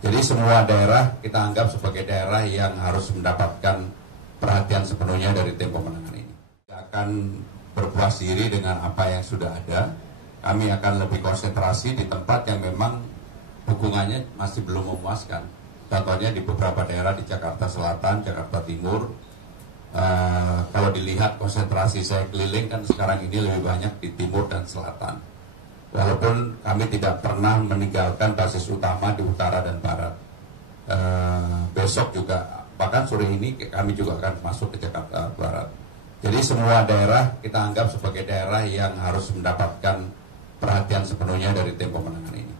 Jadi semua daerah kita anggap sebagai daerah yang harus mendapatkan perhatian sepenuhnya dari tim pemenangan ini. Kita akan berpuas diri dengan apa yang sudah ada. Kami akan lebih konsentrasi di tempat yang memang dukungannya masih belum memuaskan. Contohnya di beberapa daerah di Jakarta Selatan, Jakarta Timur. Kalau dilihat konsentrasi saya keliling kan sekarang ini lebih banyak di timur dan selatan. Walaupun kami tidak pernah meninggalkan basis utama di utara dan barat. Besok juga, bahkan sore ini kami juga akan masuk ke Jakarta Barat. Jadi semua daerah kita anggap sebagai daerah yang harus mendapatkan perhatian sepenuhnya dari tim pemenangan ini.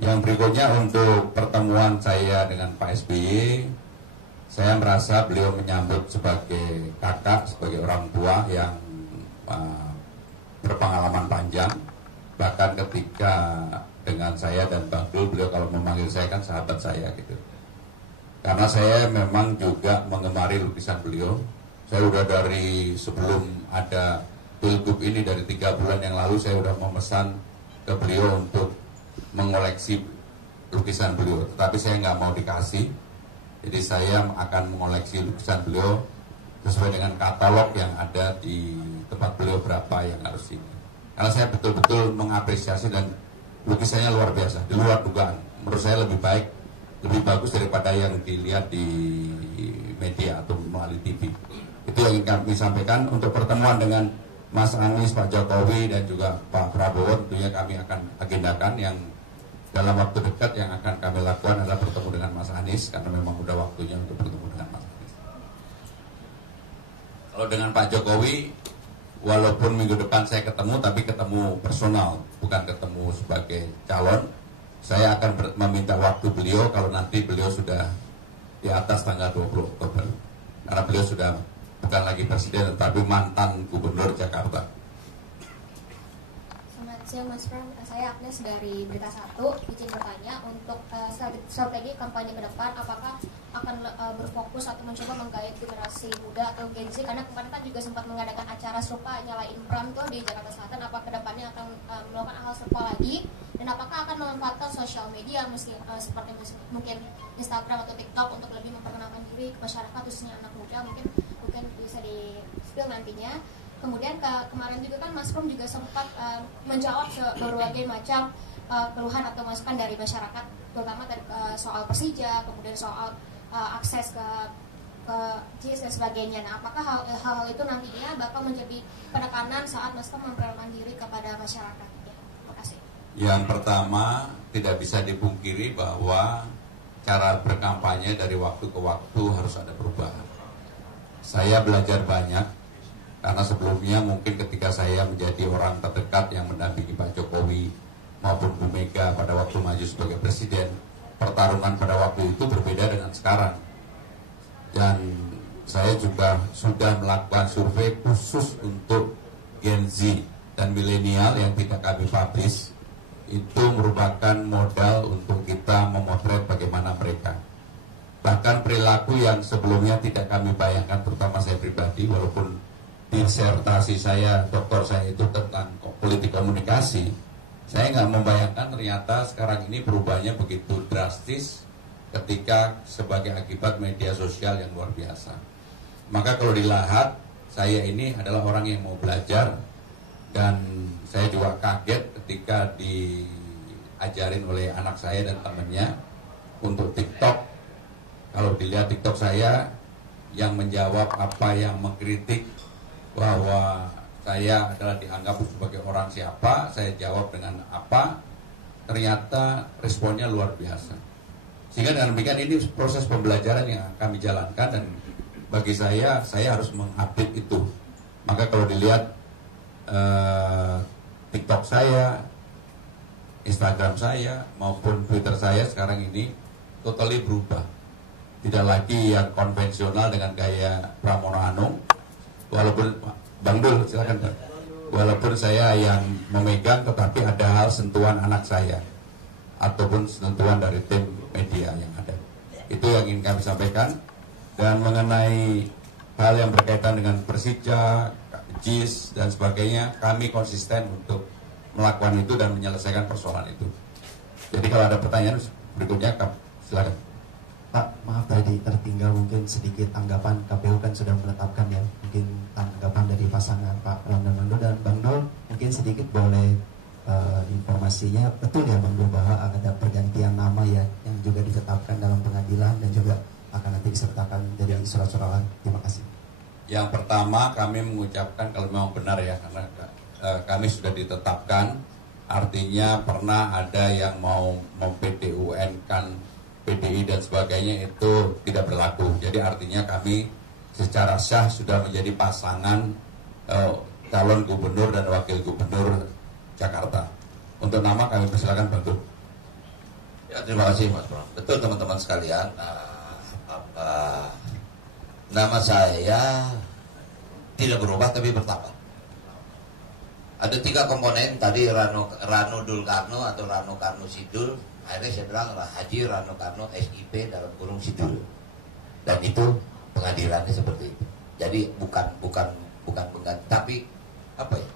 Yang berikutnya untuk pertemuan saya dengan Pak SBY, saya merasa beliau menyambut sebagai kakak, sebagai orang tua yang berpengalaman panjang. Bahkan ketika dengan saya dan Bang Dul, beliau kalau memanggil saya kan sahabat saya gitu. Karena saya memang juga mengemari lukisan beliau. Saya udah dari sebelum ada Pilgub ini, dari 3 bulan yang lalu saya udah memesan ke beliau untuk mengoleksi lukisan beliau. Tetapi saya nggak mau dikasih. Jadi saya akan mengoleksi lukisan beliau sesuai dengan katalog yang ada di tempat beliau berapa yang harus ini. Karena saya betul-betul mengapresiasi dan lukisannya luar biasa, di luar dugaan. Menurut saya lebih baik, lebih bagus daripada yang dilihat di media atau melalui TV. Itu yang ingin kami sampaikan. Untuk pertemuan dengan Mas Anies, Pak Jokowi, dan juga Pak Prabowo, tentunya kami akan agendakan yang dalam waktu dekat yang akan kami lakukan adalah bertemu dengan Mas Anies, karena memang udah waktunya untuk bertemu dengan Mas Anies. Kalau dengan Pak Jokowi, walaupun minggu depan saya ketemu, tapi ketemu personal, bukan ketemu sebagai calon. Saya akan meminta waktu beliau kalau nanti beliau sudah di atas tanggal 20 Oktober. Karena beliau sudah bukan lagi presiden, tetapi mantan gubernur Jakarta. Selamat siang Mas Pram, saya Agnes dari Berita 1. Izin bertanya untuk strategi kampanye ke depan, apakah akan berfokus atau mencoba menggait generasi muda atau Gen Z, karena kemarin kan juga sempat mengadakan acara serupa nyalain Pram tuh di Jakarta Selatan. Apa kedepannya akan melakukan hal serupa lagi, dan apakah akan memanfaatkan sosial media seperti mungkin Instagram atau TikTok untuk lebih memperkenalkan diri ke masyarakat, khususnya anak muda, mungkin bisa di spill nantinya. Kemudian kemarin juga kan Mas Pram juga sempat menjawab berbagai macam keluhan atau masukan dari masyarakat, terutama soal Persija, kemudian soal akses ke JIS dan sebagainya. Nah, apakah hal itu nantinya bakal menjadi penekanan saat Mas Pram memperkenalkan diri kepada masyarakat? Ya, terima kasih. Yang pertama, tidak bisa dipungkiri bahwa cara berkampanye dari waktu ke waktu harus ada perubahan. Saya belajar banyak, karena sebelumnya mungkin ketika saya menjadi orang terdekat yang mendampingi Pak Jokowi maupun Bu Mega pada waktu maju sebagai presiden, pertarungan pada waktu itu berbeda dengan sekarang. Dan saya juga sudah melakukan survei khusus untuk Gen Z dan milenial yang tidak kami publish. Itu merupakan modal untuk kita memotret bagaimana mereka. Bahkan perilaku yang sebelumnya tidak kami bayangkan, terutama saya pribadi, walaupun disertasi saya, doktor saya itu tentang politik komunikasi, saya nggak membayangkan ternyata sekarang ini perubahannya begitu drastis ketika sebagai akibat media sosial yang luar biasa. Maka kalau dilihat, saya ini adalah orang yang mau belajar, dan saya juga kaget ketika diajarin oleh anak saya dan temannya untuk TikTok. Kalau dilihat TikTok saya, yang menjawab apa yang mengkritik bahwa saya adalah dianggap sebagai orang siapa, saya jawab dengan apa, ternyata responnya luar biasa. Sehingga dengan demikian ini proses pembelajaran yang kami jalankan, dan bagi saya harus mengupdate itu. Maka kalau dilihat TikTok saya, Instagram saya, maupun Twitter saya sekarang ini totally berubah. Tidak lagi yang konvensional dengan gaya Pramono Anung. Walaupun Bang Dul, silakan Bang. Walaupun saya yang memegang, tetapi ada hal sentuhan anak saya ataupun sentuhan dari tim media yang ada. Itu yang ingin kami sampaikan. Dan mengenai hal yang berkaitan dengan Persija, JIS dan sebagainya, kami konsisten untuk melakukan itu dan menyelesaikan persoalan itu. Jadi kalau ada pertanyaan berikutnya, Silakan. Pak, maaf tadi tertinggal mungkin sedikit tanggapan. KPU kan sudah menetapkan ya, mungkin tanggapan dari pasangan Pak Ram dan Bang Dul. Dan Bang Dul mungkin sedikit boleh informasinya, betul ya Bang Dul bahwa ada pergantian nama ya yang juga ditetapkan dalam pengadilan dan juga akan nanti disertakan dari surat-surat. Terima kasih. Yang pertama kami mengucapkan kalau memang benar ya, karena kami sudah ditetapkan, artinya pernah ada yang mau mem-PTUN-kan PDI dan sebagainya itu tidak berlaku. Jadi artinya kami secara sah sudah menjadi pasangan calon gubernur dan wakil gubernur Jakarta. Untuk nama kami persilakan Bang Dul. Ya, terima kasih Mas Pram. Betul teman-teman sekalian. Nama saya tidak berubah tapi bertambah. Ada 3 komponen tadi, Rano Dul Karno atau Rano Karno Sidul. Akhirnya saya bilang Haji Rano Karno SIP dalam kurung Sidul. Dan itu pengadilannya seperti itu. Jadi bukan pengganti, tapi apa ya?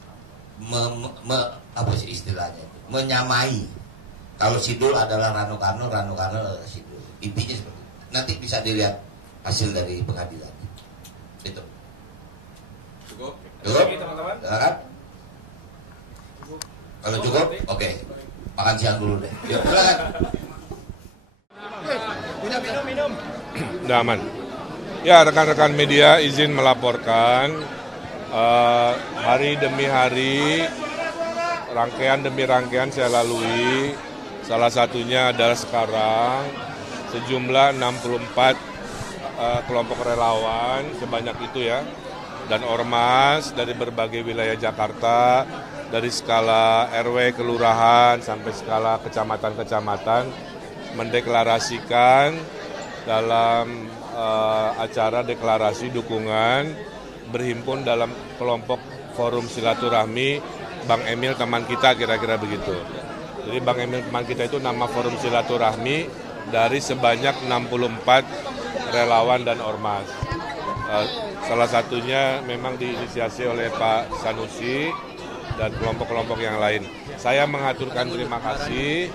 Apa sih istilahnya itu? Menyamai. Kalau Sidul adalah Rano Karno adalah Sidul. Intinya seperti itu. Nanti bisa dilihat hasil dari pengadilan. Itu. Cukup? Teman-teman? Silakan. Kalau cukup, oke. Makan siang dulu deh. Yuk, silakan. Minum. Udah aman. Ya, rekan-rekan media izin melaporkan hari demi hari, rangkaian demi rangkaian saya lalui. Salah satunya adalah sekarang sejumlah 64 kelompok relawan sebanyak itu ya, dan ormas dari berbagai wilayah Jakarta, dari skala RW kelurahan sampai skala kecamatan-kecamatan mendeklarasikan dalam acara deklarasi dukungan berhimpun dalam kelompok forum silaturahmi Bang Emil teman kita, kira-kira begitu. Jadi Bang Emil teman kita itu nama forum silaturahmi dari sebanyak 64 relawan dan ormas. Salah satunya memang diinisiasi oleh Pak Sanusi dan kelompok-kelompok yang lain. Saya mengaturkan terima kasih.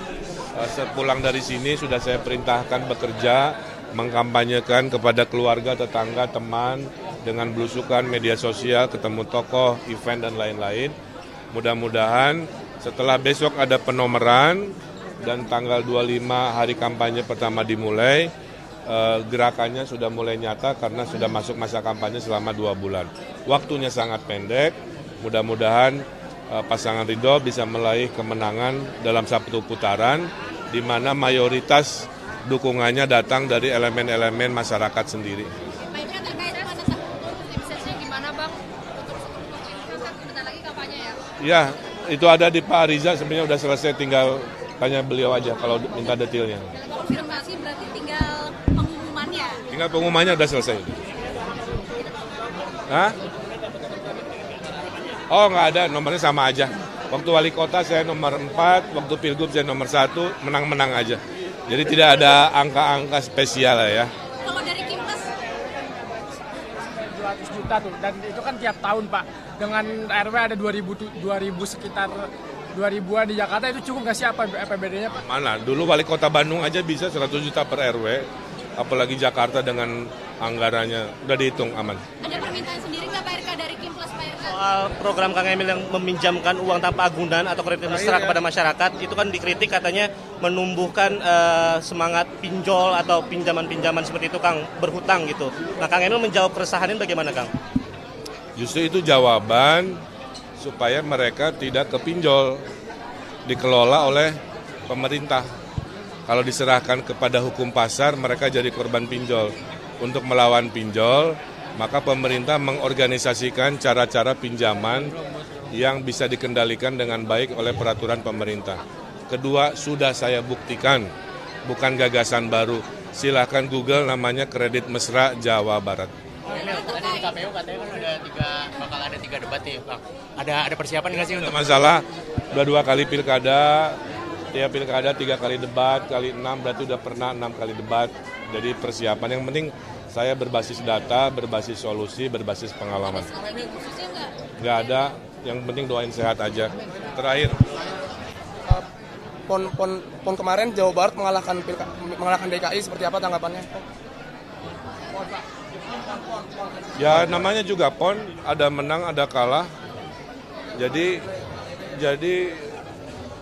Sepulang dari sini sudah saya perintahkan bekerja, mengkampanyekan kepada keluarga, tetangga, teman, dengan belusukan media sosial, ketemu tokoh, event, dan lain-lain. Mudah-mudahan setelah besok ada penomoran dan tanggal 25 hari kampanye pertama dimulai, gerakannya sudah mulai nyata karena sudah masuk masa kampanye selama 2 bulan. Waktunya sangat pendek, mudah-mudahan pasangan Ridho bisa meraih kemenangan dalam 1 putaran, di mana mayoritas dukungannya datang dari elemen-elemen masyarakat sendiri. Baiknya terkait prosesnya gimana Bang? Untuk sebentar lagi kampanye ya? Ya, itu ada di Pak Riza, sebenarnya sudah selesai, tinggal tanya beliau aja kalau minta detailnya. Konfirmasi berarti tinggal pengumumannya? Tinggal pengumumannya udah selesai. Hah? Oh, nggak ada, nomornya sama aja. Waktu wali kota saya nomor 4, waktu pilgub saya nomor 1, menang-menang aja. Jadi tidak ada angka-angka spesial ya. Kalau dari Kimpas? 200 juta tuh, dan itu kan tiap tahun Pak. Dengan RW ada 2000 sekitar 2000-an di Jakarta, itu cukup nggak sih APBD-nya Pak? Mana? Dulu wali kota Bandung aja bisa 100 juta per RW, apalagi Jakarta dengan anggarannya, udah dihitung aman. Ada permintaan sendiri nggak Pak RK dari Kimpas Pak RK? Soal program Kang Emil yang meminjamkan uang tanpa agunan atau kredit mesra kepada masyarakat, itu kan dikritik katanya menumbuhkan semangat pinjol atau pinjaman-pinjaman seperti itu Kang, berhutang gitu. Nah Kang Emil menjawab keresahan ini bagaimana Kang? Justru itu jawaban supaya mereka tidak kepinjol, dikelola oleh pemerintah. Kalau diserahkan kepada hukum pasar, mereka jadi korban pinjol. Untuk melawan pinjol, maka pemerintah mengorganisasikan cara-cara pinjaman yang bisa dikendalikan dengan baik oleh peraturan pemerintah. Kedua, sudah saya buktikan, bukan gagasan baru. Silahkan Google, namanya Kredit Mesra Jawa Barat. Tadi di KPU katanya kan bakal ada 3 debat nih, Bang. Ada persiapan nggak sih untuk masalah? Udah 2 kali pilkada, tiap pilkada 3 kali debat, kali 6 berarti udah pernah 6 kali debat. Jadi persiapan yang penting saya berbasis data, berbasis solusi, berbasis pengalaman. Nggak ada, yang penting doain sehat aja. Terakhir, PON kemarin Jawa Barat mengalahkan DKI, seperti apa tanggapannya? Ya namanya juga PON, ada menang ada kalah. Jadi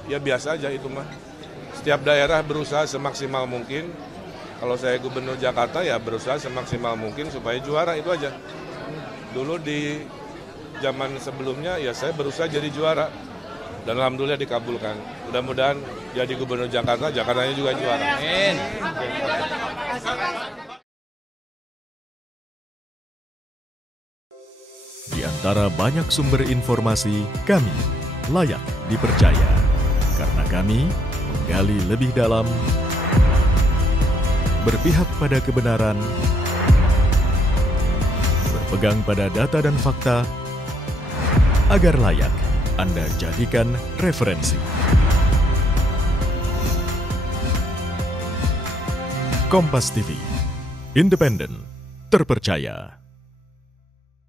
ya biasa aja itu mah. Setiap daerah berusaha semaksimal mungkin. Kalau saya Gubernur Jakarta ya berusaha semaksimal mungkin supaya juara, itu aja. Dulu di zaman sebelumnya ya saya berusaha jadi juara. Dan alhamdulillah dikabulkan. Mudah-mudahan jadi Gubernur Jakarta, Jakartanya juga juara. Amin. Di antara banyak sumber informasi, kami layak dipercaya. Karena kami menggali lebih dalam, berpihak pada kebenaran, berpegang pada data dan fakta, agar layak Anda jadikan referensi. Kompas TV, independen, terpercaya.